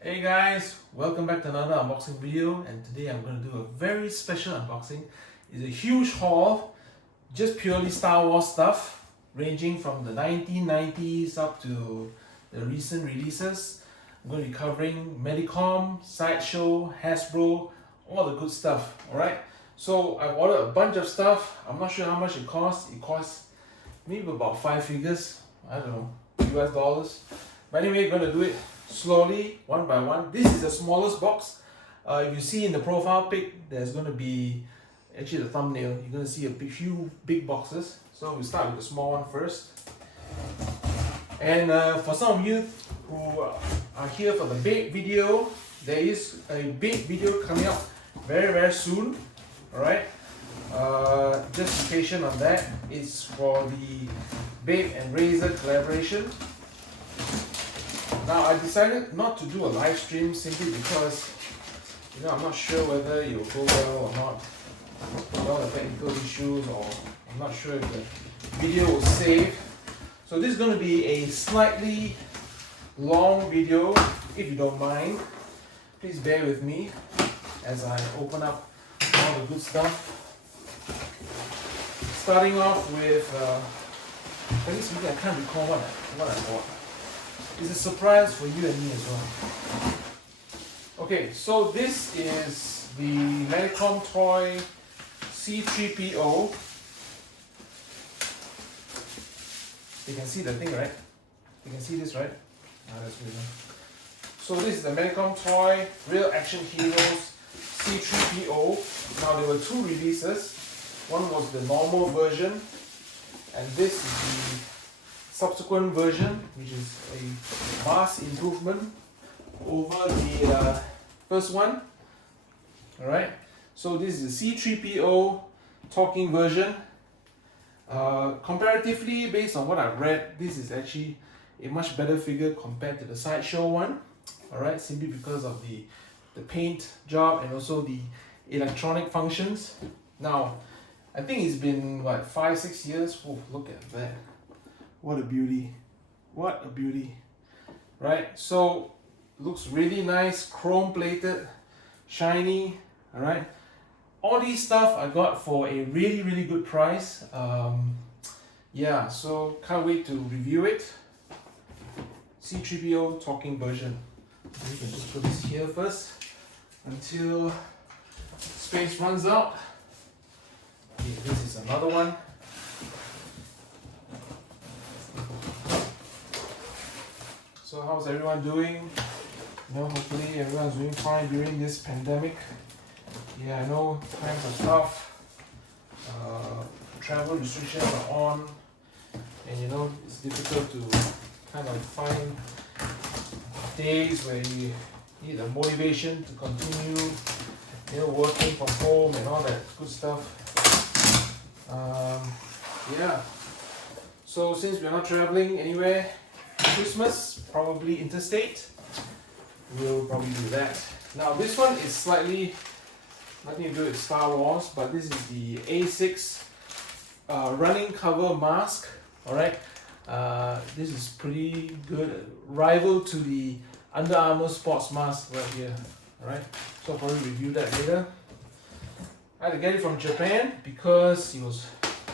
Hey guys, welcome back to another unboxing video, and today I'm going to do a very special unboxing. It's a huge haul, just purely Star Wars stuff, ranging from the 1990s up to the recent releases. I'm going to be covering Medicom, Sideshow, Hasbro, all the good stuff, alright? So I ordered a bunch of stuff. I'm not sure how much it costs. It costs maybe about 5 figures, I don't know, US dollars. But anyway, going to do it slowly, one by one. This is the smallest box. If you see in the profile pic, there's going to be actually the thumbnail. You're going to see a few big boxes. So we'll start with the small one first. And for some of you who are here for the big video, there is a big video coming up very soon. Alright, just be patient on that. It's for the Babe and Razor collaboration. Now I decided not to do a live stream simply because I'm not sure whether it will go well or not. With all the technical issues, or I'm not sure if the video will save. So this is going to be a slightly long video, if you don't mind. Please bear with me as I open up all the good stuff. Starting off with, at least I can't recall what I bought. It's a surprise for you and me as well. Okay, so this is the Nikon Toy C3po. You can see the thing, right? You can see this, right? That's good. So this is the Medicom Toy Real Action Heroes C3po. Now there were two releases. One was the normal version, and this is the subsequent version, which is a vast improvement over the first one. Alright, so this is the C3po talking version. Comparatively, based on what I've read, this is actually a much better figure compared to the Sideshow one. Alright, simply because of the paint job and also the electronic functions. Now, I think it's been what, 5-6 years. Oh, look at that. What a beauty. What a beauty. Right, so looks really nice, chrome plated, shiny. Alright, all these stuff I got for a really good price. Yeah, so can't wait to review it. C3po talking version. We can just put this here first until space runs out. Okay, this is another one. So how's everyone doing? Hopefully everyone's doing fine during this pandemic. Yeah, I know times are tough. Travel restrictions are on, and it's difficult to kind of find days where you need the motivation to continue, working from home and all that good stuff. Yeah. So since we're not traveling anywhere, Christmas, probably interstate, we'll probably do that. Now this one is slightly nothing to do with Star Wars, but this is the A6 running cover mask. Alright, this is pretty good, rival to the Under Armour sports mask right here. Alright, so I'll probably review that later. I had to get it from Japan because it was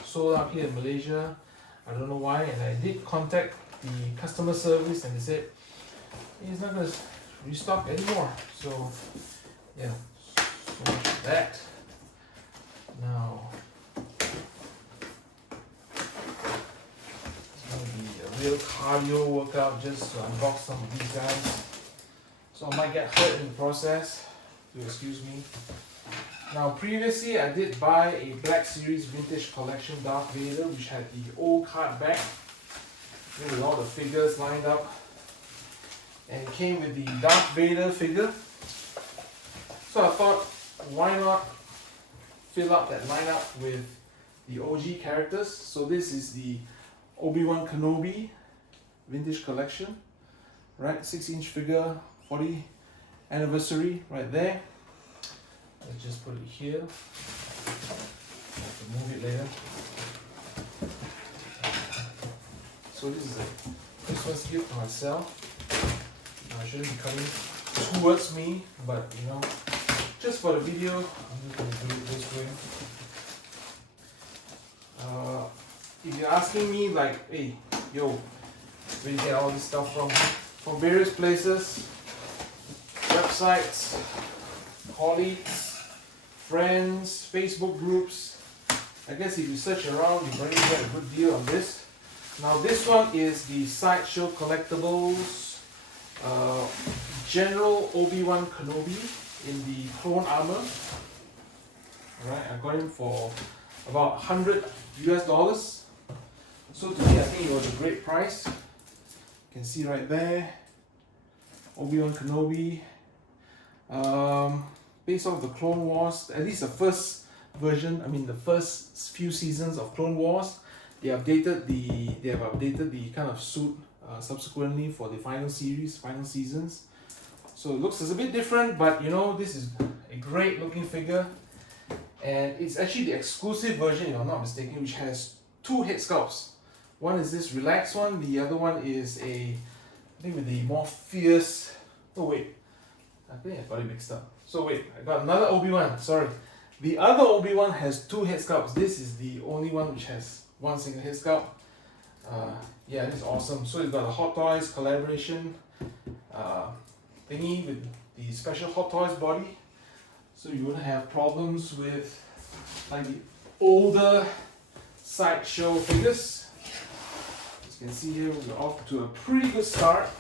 sold out here in Malaysia. I don't know why, and I did contact the customer service and they said it's not going to restock anymore. So yeah, so much for that. Now it's going to be a real cardio workout just to unbox some of these guys. So I might get hurt in the process, so excuse me. Now previously I did buy a Black Series Vintage Collection Darth Vader, which had the old card back with all the figures lined up, and it came with the Darth Vader figure. So I thought, why not fill up that lineup with the OG characters? So this is the Obi-Wan Kenobi Vintage Collection, right? 6-inch figure, 40th anniversary right there. Let's just put it here. I'll have to move it later. So this is a Christmas gift for myself. I shouldn't be cutting towards me, but you know, just for the video, I'm just going to do it this way. If you're asking me like, hey, yo, where do you get all this stuff from various places, websites, colleagues, friends, Facebook groups. I guess if you search around, you probably get a good deal on this. Now this one is the Sideshow Collectibles General Obi-Wan Kenobi in the clone armor. Alright, I got him for about $100 US. So to me, I think it was a great price. You can see right there, Obi-Wan Kenobi. Based off the Clone Wars, at least the first version, I mean the first few seasons of Clone Wars, they have updated the kind of suit subsequently for the final seasons. So it looks a bit different, but you know, this is a great looking figure, and it's actually the exclusive version, if I'm not mistaken, which has two head sculpts. One is this relaxed one, the other one is I think with the more fierce. Oh wait, I think I got it mixed up. So wait, I got another Obi-Wan, sorry. The other Obi-Wan has two head sculpts. This is the only one which has one single head sculpt. Yeah, this is awesome. So it's got a Hot Toys collaboration thingy with the special Hot Toys body. So you wouldn't have problems with like the older Sideshow figures. As you can see here, we're off to a pretty good start.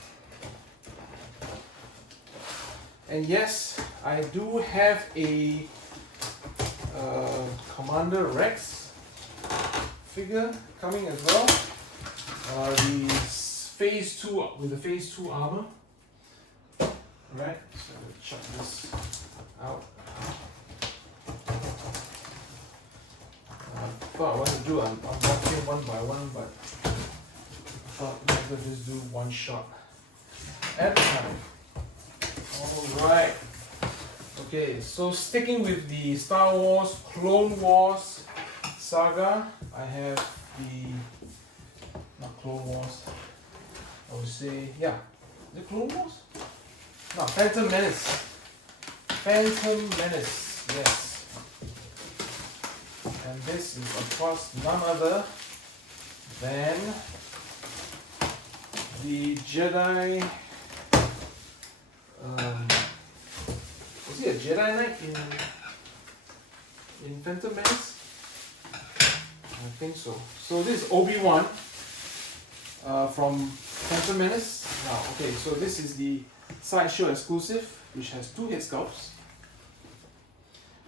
And yes, I do have a Commander Rex figure coming as well. The Phase 2 with the Phase 2 armor. Right, so I'm going to check this out. I thought I wanted to do unboxing one by one, but I thought I might just do one shot at a time. Alright, okay, so sticking with the Star Wars Clone Wars saga, I have not Clone Wars, I would say, yeah, is it Clone Wars? No, Phantom Menace. Phantom Menace, yes. And this is of course none other than the Jedi. Was he a Jedi Knight in Phantom Menace? I think so. So this is Obi-Wan from Phantom Menace. Now, okay, so this is the Sideshow exclusive, which has two head sculpts.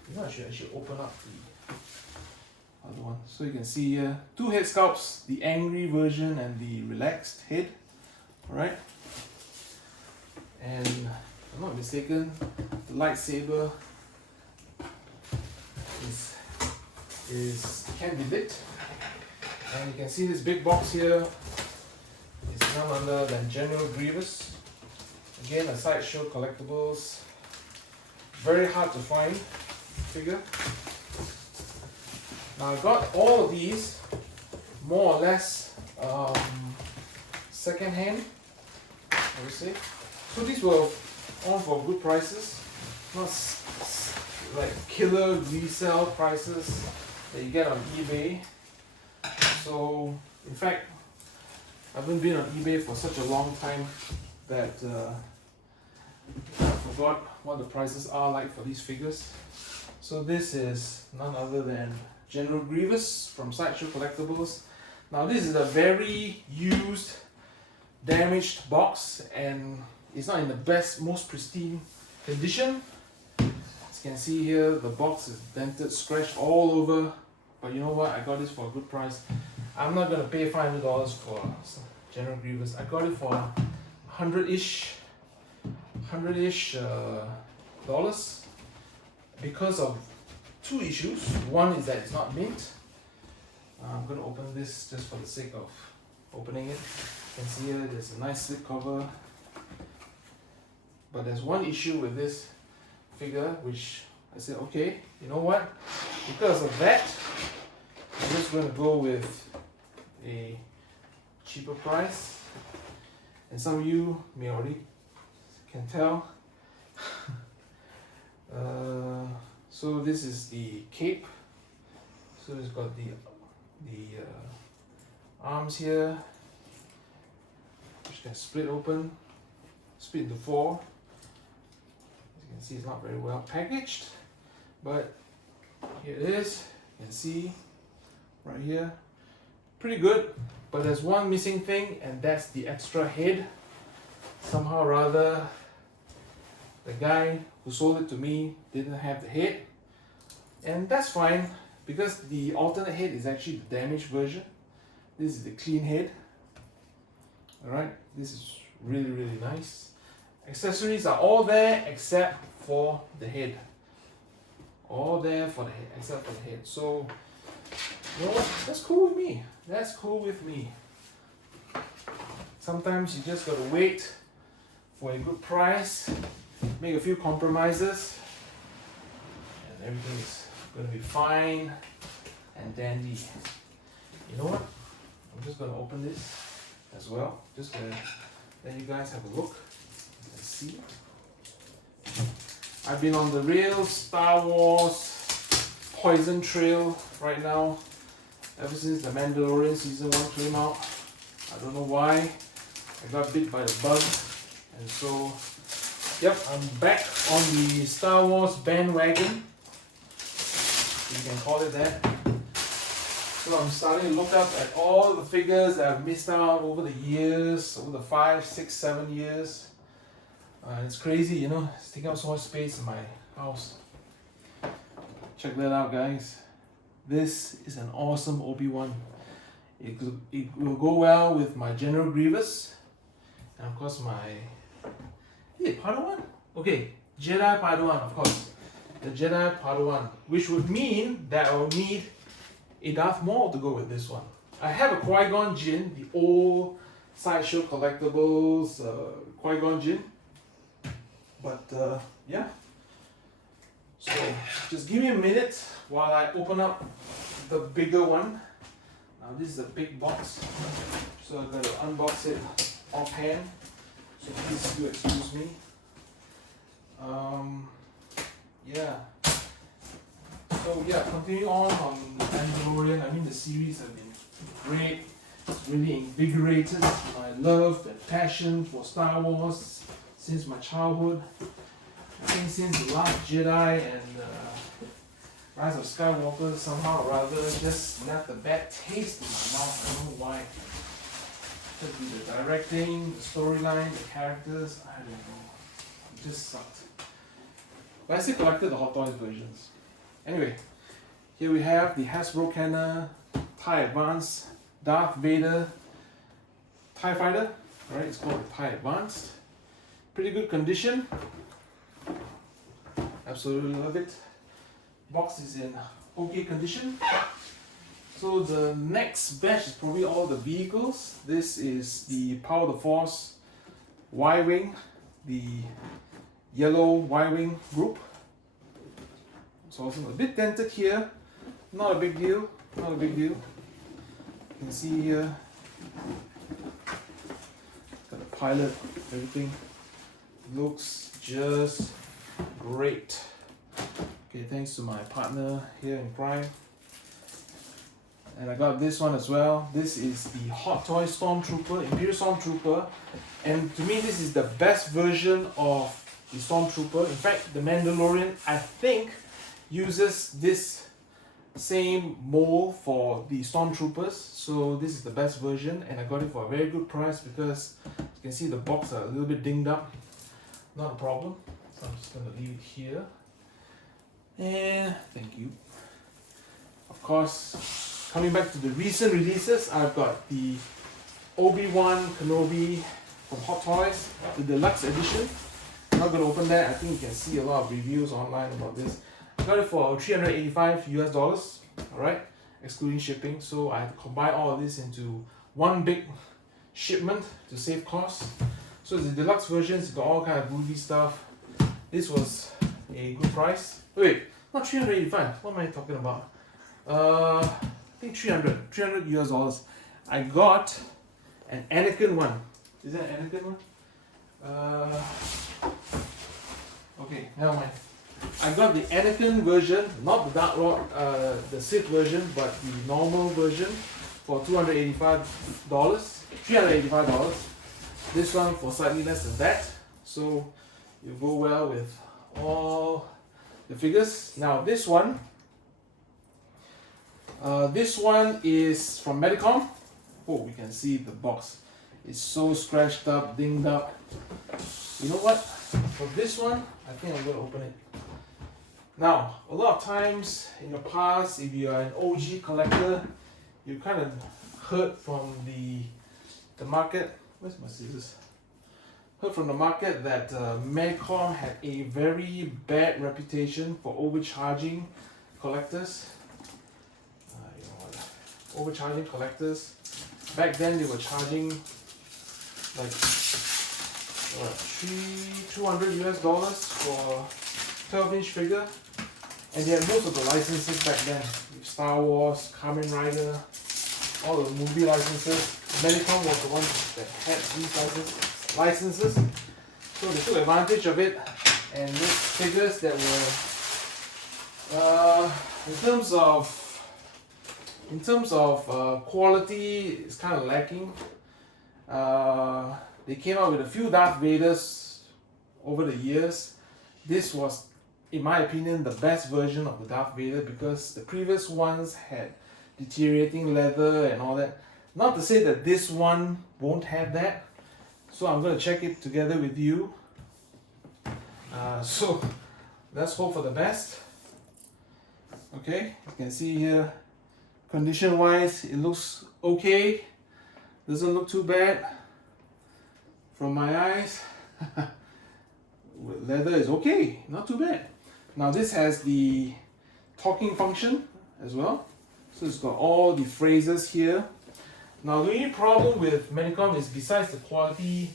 You know, I should actually open up the other one. So you can see here, two head sculpts, the angry version and the relaxed head. Alright. And if I'm not mistaken, the lightsaber can be lit. And you can see this big box here is none other than General Grievous. Again, a Sideshow Collectibles. Very hard to find figure. Now I got all of these more or less second hand, I would say. So these were on for good prices, not like killer resale prices that you get on eBay. So in fact, I haven't been on eBay for such a long time that I forgot what the prices are like for these figures. So this is none other than General Grievous from Sideshow Collectibles. Now this is a very used, damaged box, and it's not in the best, most pristine condition. As you can see here, the box is dented, scratched all over. But you know what? I got this for a good price. I'm not gonna pay $500 for General Grievous. I got it for 100-ish dollars because of two issues. One is that it's not mint. I'm gonna open this just for the sake of opening it. You can see here there's a nice slip cover. But there's one issue with this figure, which I said, okay, you know what? Because of that, I'm just going to go with a cheaper price. And some of you may already can tell So this is the cape. So it's got the arms here, which can split open, split into four. As you can see, it's not very well packaged, but here it is. You can see right here, pretty good. But there's one missing thing, and that's the extra head. Somehow or other, the guy who sold it to me didn't have the head, and that's fine because the alternate head is actually the damaged version. This is the clean head. Alright, this is really nice. Accessories are all there except for the head. All there for the head, except for the head. So, you know, that's cool with me. That's cool with me. Sometimes you just gotta wait for a good price, make a few compromises, and everything is gonna be fine and dandy. You know what? I'm just gonna open this as well. Just gonna let you guys have a look and see. I've been on the real Star Wars poison trail right now, ever since the Mandalorian season 1 came out. I don't know why. I got bit by the bug, and so yep, I'm back on the Star Wars bandwagon. You can call it that. So I'm starting to look up at all the figures that I've missed out over the years, over the 5, 6, 7 years. It's crazy, you know, it's taking up so much space in my house. Check that out, guys. This is an awesome Obi-Wan. It will go well with my General Grievous, and of course my Padawan? Okay, Jedi Padawan, of course. The Jedi Padawan, which would mean that I will need a Darth Maul to go with this one. I have a Qui-Gon Jinn, the old Sideshow Collectibles Qui-Gon Jinn. But yeah. So just give me a minute while I open up the bigger one. Now this is a big box, so I'm going to unbox it offhand. So please do excuse me. Yeah. So yeah, continue on Mandalorian. I mean, the series have been great. It's really invigorated my love and passion for Star Wars since my childhood. I think since The Last Jedi and Rise of Skywalker, somehow or other, just left a bad taste in my mouth. I don't know why. Could be the directing, the storyline, the characters, I don't know. It just sucked. But I still collected the Hot Toys versions. Anyway, here we have the Hasbro Kenner TIE Advanced Darth Vader TIE Fighter. Alright, it's called the TIE Advanced. Pretty good condition. Absolutely love it. Box is in okay condition. So the next batch is probably all the vehicles. This is the Power of the Force Y-Wing, the yellow Y-Wing group. It's awesome. A bit dented here. Not a big deal. Not a big deal. You can see here. Got the pilot, everything. Looks just great. Okay, thanks to my partner here in crime. And I got this one as well. This is the Hot Toy Stormtrooper, Imperial Stormtrooper. And to me, this is the best version of the Stormtrooper. In fact, the Mandalorian, I think, uses this same mold for the Stormtroopers. So this is the best version, and I got it for a very good price because you can see the box are a little bit dinged up. Not a problem. So I'm just going to leave it here. And thank you. Of course, coming back to the recent releases, I've got the Obi-Wan Kenobi from Hot Toys, the Deluxe edition. I'm not going to open that. I think you can see a lot of reviews online about this. I got it for $385 US, alright, excluding shipping. So I had to combine all of this into one big shipment to save costs. So the deluxe version, it's got all kind of movie stuff. This was a good price. Wait, not 385. What am I talking about? I think 300 US. I got an Anakin one. Is that an Anakin one? Okay, never mind. I got the Anakin version, not the Dark Lord, the Sith version, but the normal version for $285, $385. This one for slightly less than that. So it will go well with all the figures. Now this one is from Medicom. Oh, we can see the box. It's so scratched up, dinged up. You know what? For this one, I think I'm going to open it. Now, a lot of times in the past, if you are an OG collector, you kind of heard from the market. Where's my scissors? Heard from the market that Medicom had a very bad reputation for overcharging collectors. You know what? Overcharging collectors. Back then, they were charging like $200 for 12-inch figure, and they had most of the licenses back then. Star Wars, Kamen Rider, all the movie licenses. Medicom was the one that had these licenses, so they took advantage of it and made figures that were, in terms of quality, it's kind of lacking. They came out with a few Darth Vaders over the years. This was, in my opinion, the best version of the Darth Vader because the previous ones had deteriorating leather and all that. Not to say that this one won't have that. So I'm going to check it together with you. So let's hope for the best. Okay, you can see here, condition wise, it looks okay. Doesn't look too bad from my eyes. Leather is okay, not too bad. Now this has the talking function as well. So it's got all the phrases here. Now the only problem with Medicom is besides the quality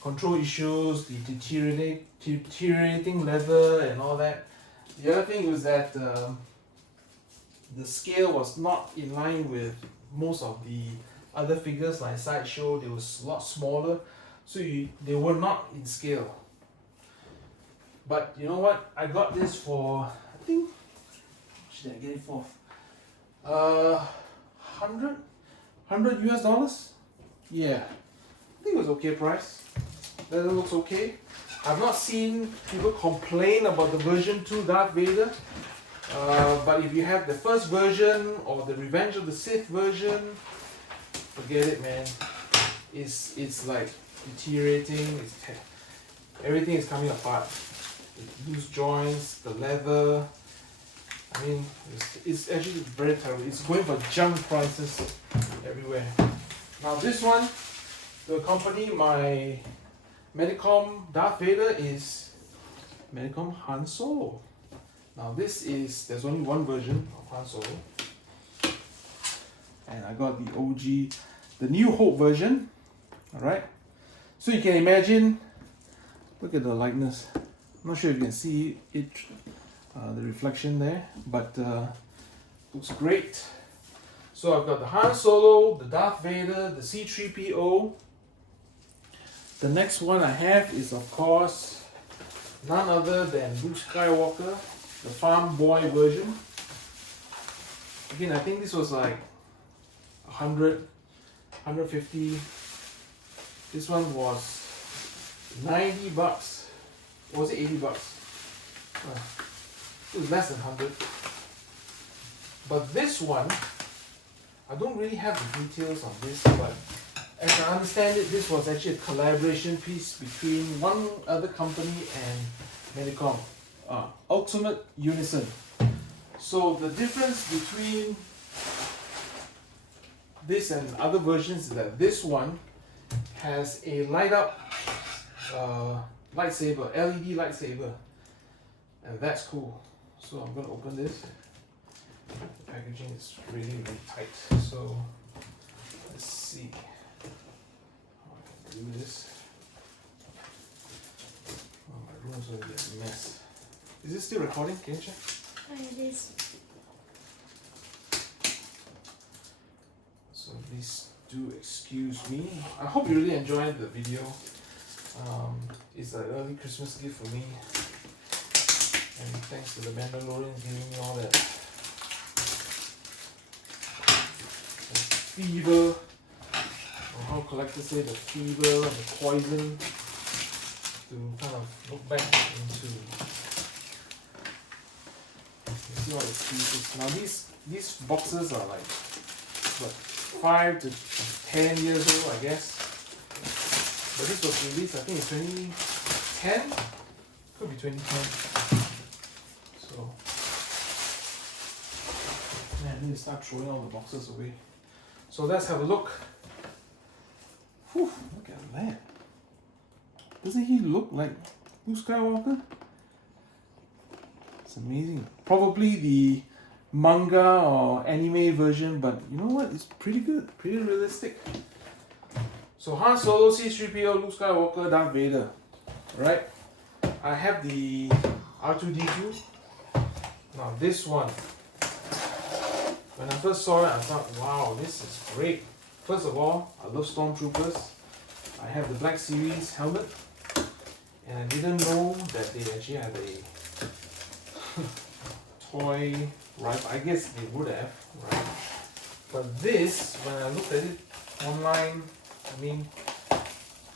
control issues, the deteriorating leather and all that, the other thing was that the scale was not in line with most of the other figures like Sideshow. They was a lot smaller, so they were not in scale. But you know what? I got this for, I think, what should I get it for? $100 US? Yeah, I think it was okay price. That looks okay. I've not seen people complain about the version 2 Darth Vader. But if you have the first version or the Revenge of the Sith version, forget it, man. It's like deteriorating. Everything is coming apart. The loose joints, the leather. I mean, it's actually very terrible. It's going for junk prices everywhere. Now this one, to accompany my Medicom Darth Vader is Medicom Han Solo. Now there's only one version of Han Solo. And I got the OG, the New Hope version. Alright. So you can imagine, look at the likeness. I'm not sure if you can see it, the reflection there, but looks great. So I've got the Han Solo, the Darth Vader, the C3po. The next one I have is, of course, none other than Luke Skywalker, the farm boy version. Again, I think this was like 100, 150. This one was $90. Or was it $80? It was less than 100. But this one, I don't really have the details on this, but as I understand it, this was actually a collaboration piece between one other company and Medicom. Ultimate Unison. So the difference between this and other versions is that this one has a light up lightsaber, LED lightsaber, and that's cool. So I'm going to open this. The packaging is really, really tight. So let's see how I can do this. Oh, my room's going to be a mess. Is this still recording? Can you check? It is. So please do excuse me. I hope you really enjoyed the video. It's an early Christmas gift for me. And thanks to the Mandalorian giving me all that fever, or how collectors say the fever, the poison, to kind of look back into. You see all the pieces. Now these boxes are like what, 5 to 10 years old, I guess. But this was released, I think, in 2010. Could be 2010. So, man, I need to start throwing all the boxes away. So let's have a look. Whew, look at that. Doesn't he look like Luke Skywalker? It's amazing. Probably the manga or anime version, but you know what? It's pretty good, pretty realistic. So Han Solo, C3po, Luke Skywalker, Darth Vader. Alright. I have the R2-D2. Now this one, when I first saw it, I thought, wow, this is great. First of all, I love Stormtroopers. I have the Black Series helmet, and I didn't know that they actually had a toy rifle. I guess they would have, right? But this, when I looked at it online, I mean,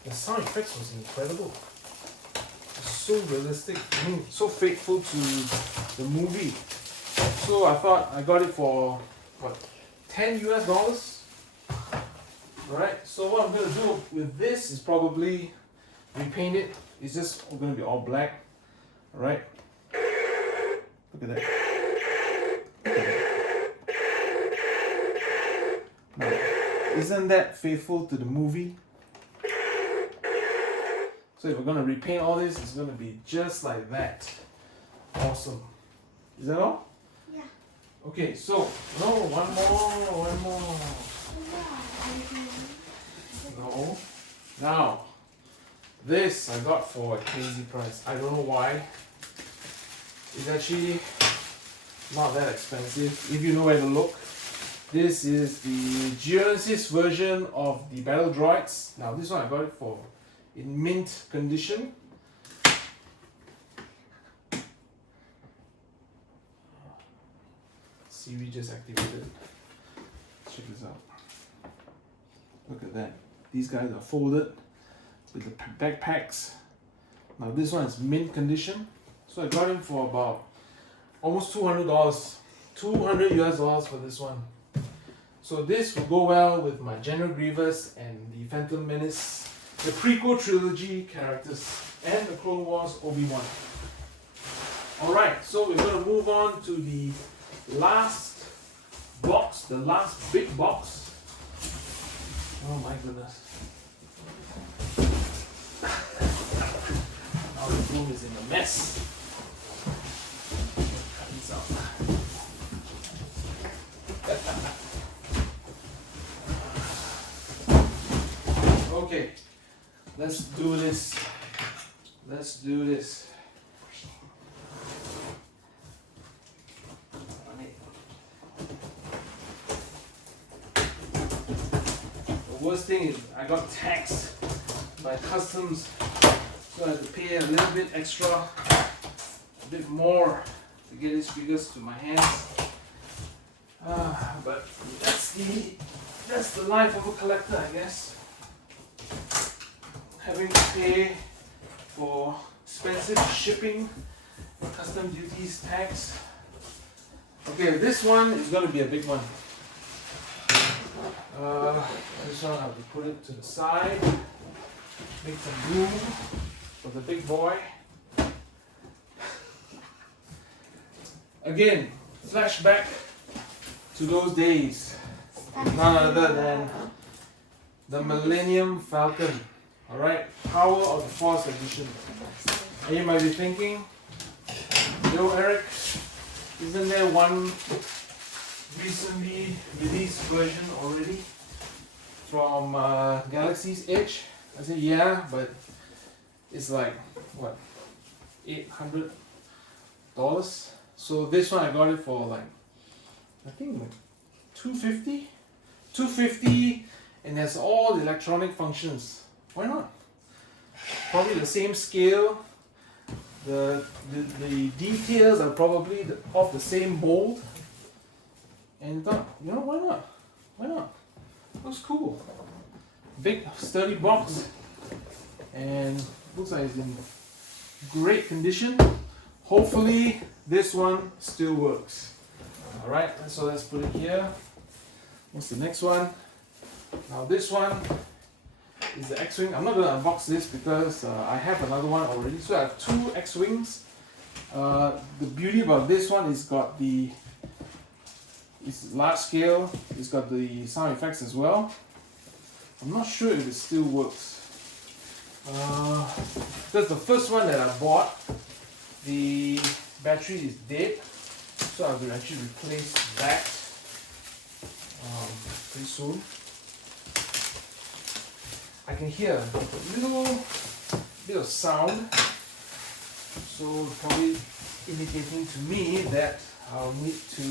the sound effects was incredible. So realistic, I mean, so faithful to the movie. So I thought I got it for what, $10 US? Alright, so what I'm gonna do with this is probably repaint it. It's just gonna be all black. Alright. Look at that. Look at that. Now, isn't that faithful to the movie? So if we're gonna repaint all this, it's gonna be just like that. Awesome. Is that all? Yeah. Okay, so no, one more. No. Now, this I got for a crazy price. I don't know why. It's actually not that expensive if you know where to look. This is the Genesis version of the battle droids. Now this one I got it for in mint condition. CV just activated. Check this out. Look at that. These guys are folded with the backpacks. Now this one is mint condition. So I got him for about almost $200. $200 US for this one. So this will go well with my General Grievous and the Phantom Menace, the prequel trilogy characters, and the Clone Wars Obi-Wan. Alright, so we're going to move on to the last box, the last big box. Oh my goodness. Now the room is in a mess. Cut this out. Okay, let's do this. Let's do this. The worst thing is I got taxed by customs, so I had to pay a little bit extra, a bit more to get these figures to my hands. But that's the life of a collector, I guess. Having to pay for expensive shipping, custom duties, tax. Okay, this one is going to be a big one. This one I have to put it to the side, make some room for the big boy. Again, flashback to those days. None other than the Millennium Falcon. Alright, Power of the Force edition. And you might be thinking, yo Eric, isn't there one recently released version already from Galaxy's Edge? I said, yeah, but it's like, what, $800? So this one I got it for like, I think like $250? $250 and has all the electronic functions. Why not? Probably the same scale, The details are probably of the same mold. And thought, you know, why not? Why not? Looks cool. Big sturdy box, and looks like it's in great condition. Hopefully this one still works. Alright, so let's put it here. What's the next one? Now this one is the X-Wing. I'm not going to unbox this because I have another one already. So I have two X-Wings. The beauty about this one is it's large scale. It's got the sound effects as well. I'm not sure if it still works. Because the first one that I bought, the battery is dead. So I will actually replace that pretty soon. I can hear a little bit of sound, so probably indicating to me that I'll need to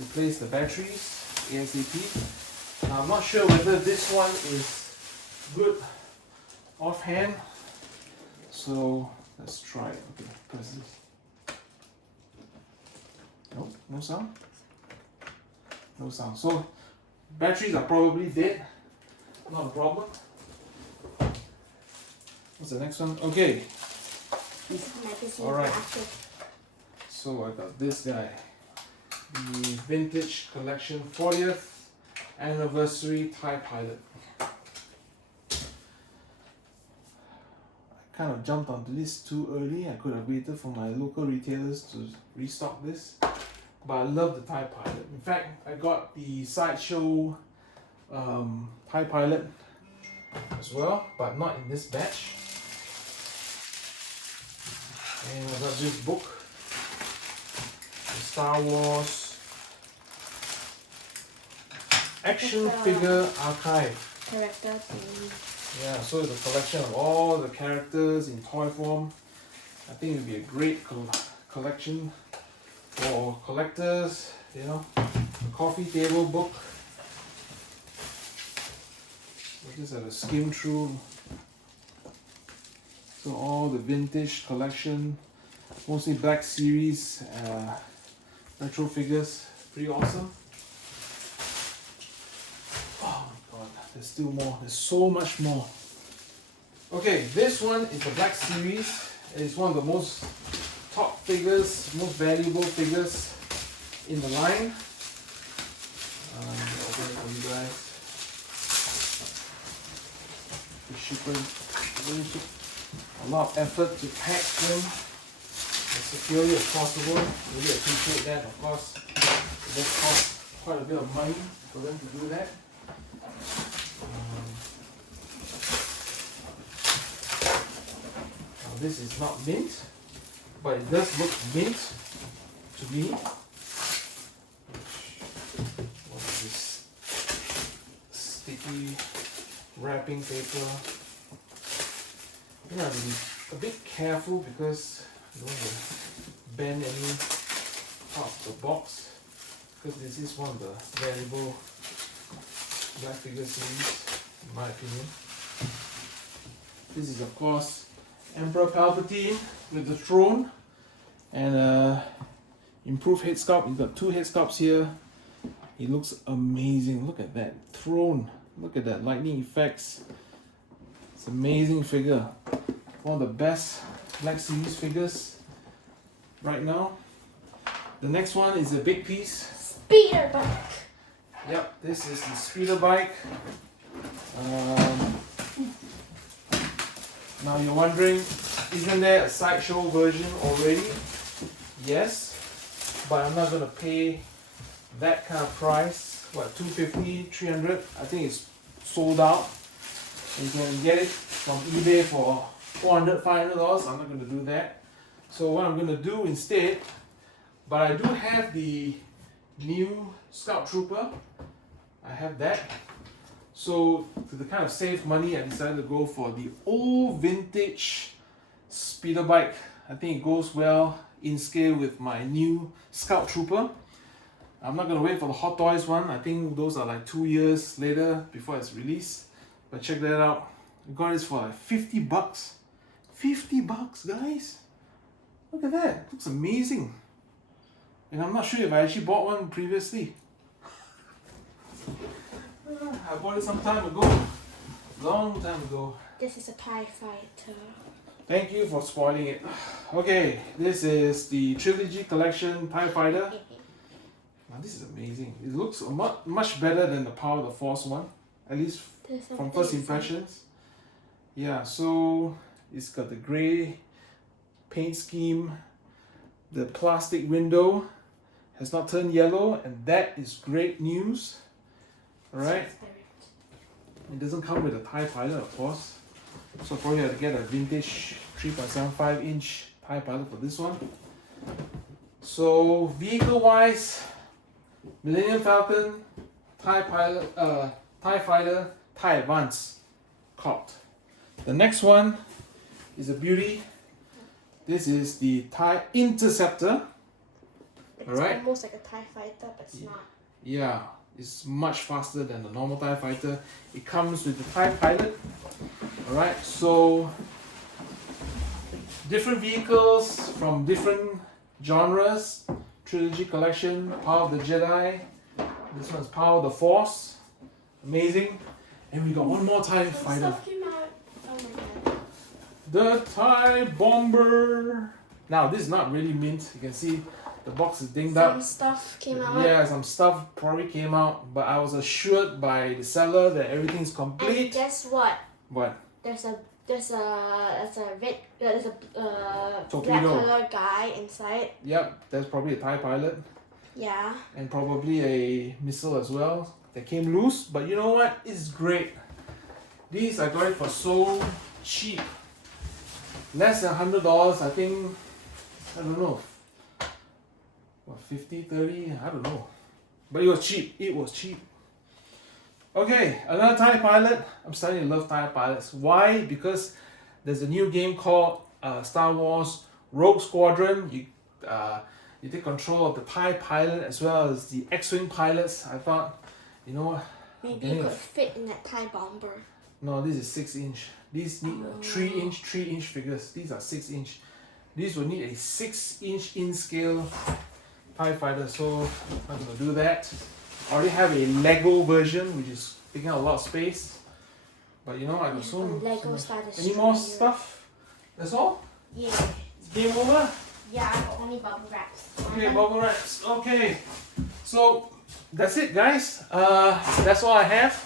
replace the batteries ASAP. Now I'm not sure whether this one is good offhand, so let's try it. Okay, press this. Nope, no sound. No sound. So batteries are probably dead. Not a problem. What's the next one? Okay. Alright. So I got this guy. The Vintage Collection 40th Anniversary TIE Pilot. I kind of jumped onto this too early. I could have waited for my local retailers to restock this. But I love the TIE Pilot. In fact, I got the Sideshow TIE Pilot as well, but not in this batch. And I got this book, the Star Wars Action Figure Archive. Character thing. Yeah, so it's a collection of all the characters in toy form. I think it would be a great collection for collectors, you know, a coffee table book. We'll just have a skim through. So all the vintage collection, mostly Black Series retro figures, pretty awesome. Oh my god, there's still more, there's so much more. Okay, this one is the Black Series. It's one of the most top figures, most valuable figures in the line. I'll open it for you guys. The shipper, a lot of effort to pack them as securely as possible. Really appreciate that, of course. It does cost quite a bit of money for them to do that. Now this is not mint, but it does look mint to me. What is this sticky wrapping paper? You have to be a bit careful because you don't want to bend any part of the box, because this is one of the valuable Black figure series, in my opinion. This is of course Emperor Palpatine with the throne and improved head sculpt. You've got two head sculpts here. It looks amazing. Look at that throne. Look at that lightning effects. It's an amazing figure. One of the best Black Series figures right now. The next one is a big piece. Speeder bike. Yep, this is the speeder bike. Now you're wondering, isn't there a Sideshow version already? Yes, but I'm not going to pay that kind of price. What, $250, $300? I think it's sold out. You can get it from eBay for $400, $500. I'm not going to do that. So what I'm going to do instead, but I do have the new Scout Trooper. I have that. So to kind of save money, I decided to go for the old vintage speeder bike. I think it goes well in scale with my new Scout Trooper. I'm not going to wait for the Hot Toys one. I think those are like 2 years later before it's released. But check that out. I got this for like $50. $50, guys. Look at that, it looks amazing. And I'm not sure if I actually bought one previously. I bought it some time ago. Long time ago. This is a TIE fighter. Thank you for spoiling it. Okay, this is the Trilogy Collection TIE Fighter. Now this is amazing. It looks much better than the Power of the Force one. At least from first impressions. Yeah, so it's got the grey paint scheme. The plastic window has not turned yellow, and that is great news. Alright. It doesn't come with a TIE Pilot, of course. So probably have to get a vintage 3.75 inch TIE Pilot for this one. So vehicle wise, Millennium Falcon, TIE Pilot, TIE Fighter, TIE Advance, caught. The next one is a beauty. This is the TIE Interceptor. It's Alright. almost like a TIE fighter, but it's not. Yeah, it's much faster than the normal TIE Fighter. It comes with the TIE Pilot. Alright, so different vehicles from different genres. Trilogy Collection, Power of the Jedi. This one's Power of the Force. Amazing. And we got one more TIE Fighter. Stuff came out. Oh my god. The TIE Bomber. Now this is not really mint. You can see the box is dinged up. Some stuff came out. Yeah, some stuff probably came out, but I was assured by the seller that everything's And complete. guess what? What? There's a black Torpedo. color guy inside. Yep, that's probably a TIE Pilot. Yeah. And probably a missile as well that came loose. But you know what? It's great. These I got it for so cheap. Less than $100, I think. I don't know. What, 50, 30? I don't know. But it was cheap. It was cheap. Okay, another TIE Pilot. I'm starting to love TIE Pilots. Why? Because there's a new game called Star Wars Rogue Squadron. You take control of the TIE Pilot as well as the X-Wing pilots. I thought, you know what? Maybe you could fit in that TIE bomber. No, this is 6-inch. These need 3-inch figures. These are 6-inch. These will need a 6-inch in-scale TIE Fighter, so I'm gonna do that. I already have a Lego version, which is taking a lot of space. But you know, I got so Lego much. Star Any more Destroyer. stuff? That's all? Yeah. It's game over? Yeah, only bubble wraps. Okay, bubble wraps. Okay. So that's it, guys. That's all I have.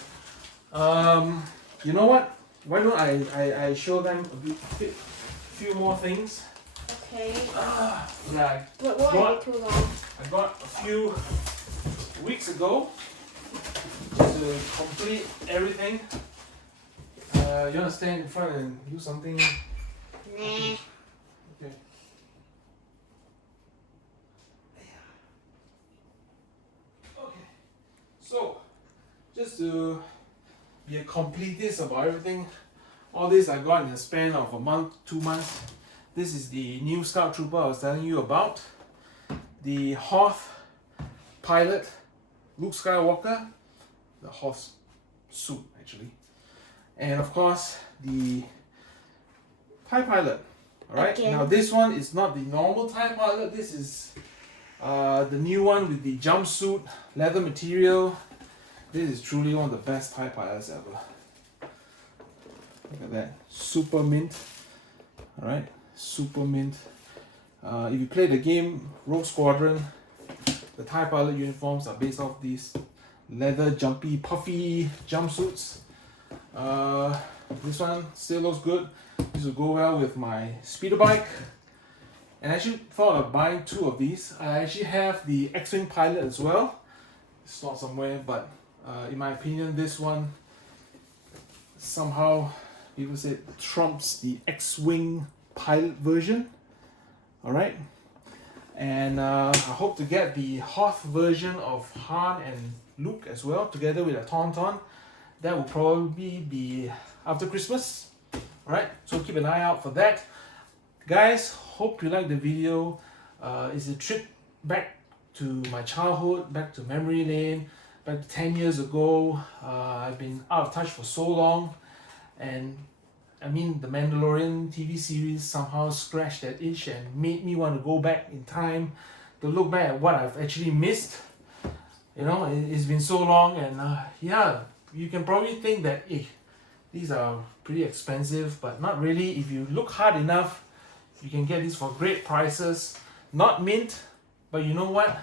You know what? Why don't I show them a few more things? Okay. Yeah, But won't be too long. I got a few weeks ago just to complete everything. You wanna stand in front and do something? Nah. Okay. Okay. So, just to be a completist about everything, all this I got in the span of a month, 2 months. This is the new Scout Trooper I was telling you about. The Hoth pilot, Luke Skywalker, the Hoth suit actually. And of course, the TIE Pilot. Alright, now this one is not the normal TIE Pilot. This is the new one with the jumpsuit, leather material. This is truly one of the best TIE Pilots ever. Look at that, super mint. Alright, super mint. If you play the game Rogue Squadron, the TIE Pilot uniforms are based off these leather, jumpy, puffy jumpsuits. This one still looks good. This will go well with my speeder bike. And I actually thought of buying 2 of these. I actually have the X-Wing Pilot as well. It's not somewhere, but in my opinion, this one somehow, people say, trumps the X-Wing Pilot version. Alright. And I hope to get the Hoth version of Han and Luke as well, together with a Tauntaun. That will probably be after Christmas. Alright, so keep an eye out for that. Guys, hope you like the video. It's a trip back to my childhood, back to memory lane, back to 10 years ago. I've been out of touch for so long, and I mean, the Mandalorian TV series somehow scratched that itch and made me want to go back in time to look back at what I've actually missed. You know, it's been so long, and yeah, you can probably think that these are pretty expensive, but not really. If you look hard enough, you can get these for great prices. Not mint, but you know what?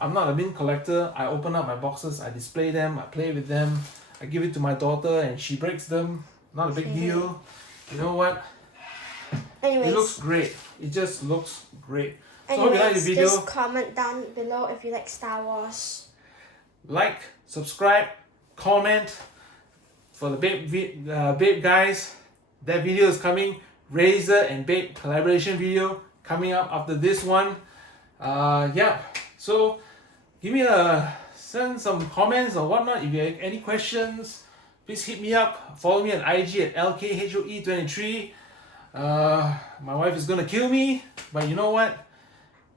I'm not a mint collector. I open up my boxes, I display them, I play with them, I give it to my daughter and she breaks them. Not a big deal. You know what? Anyways, it looks great. It just looks great. So hope you like the video. Just comment down below if you like Star Wars. Like, subscribe, comment. For the Babe guys, that video is coming. Razor and Babe collaboration video coming up after this one. Yeah. So give me send some comments or whatnot. If you have any questions, please hit me up. Follow me on IG at LKHOE23. My wife is gonna kill me, but you know what?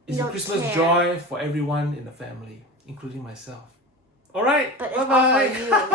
It's a Christmas joy for everyone in the family, including myself. Alright, But it's bye-bye. all for you.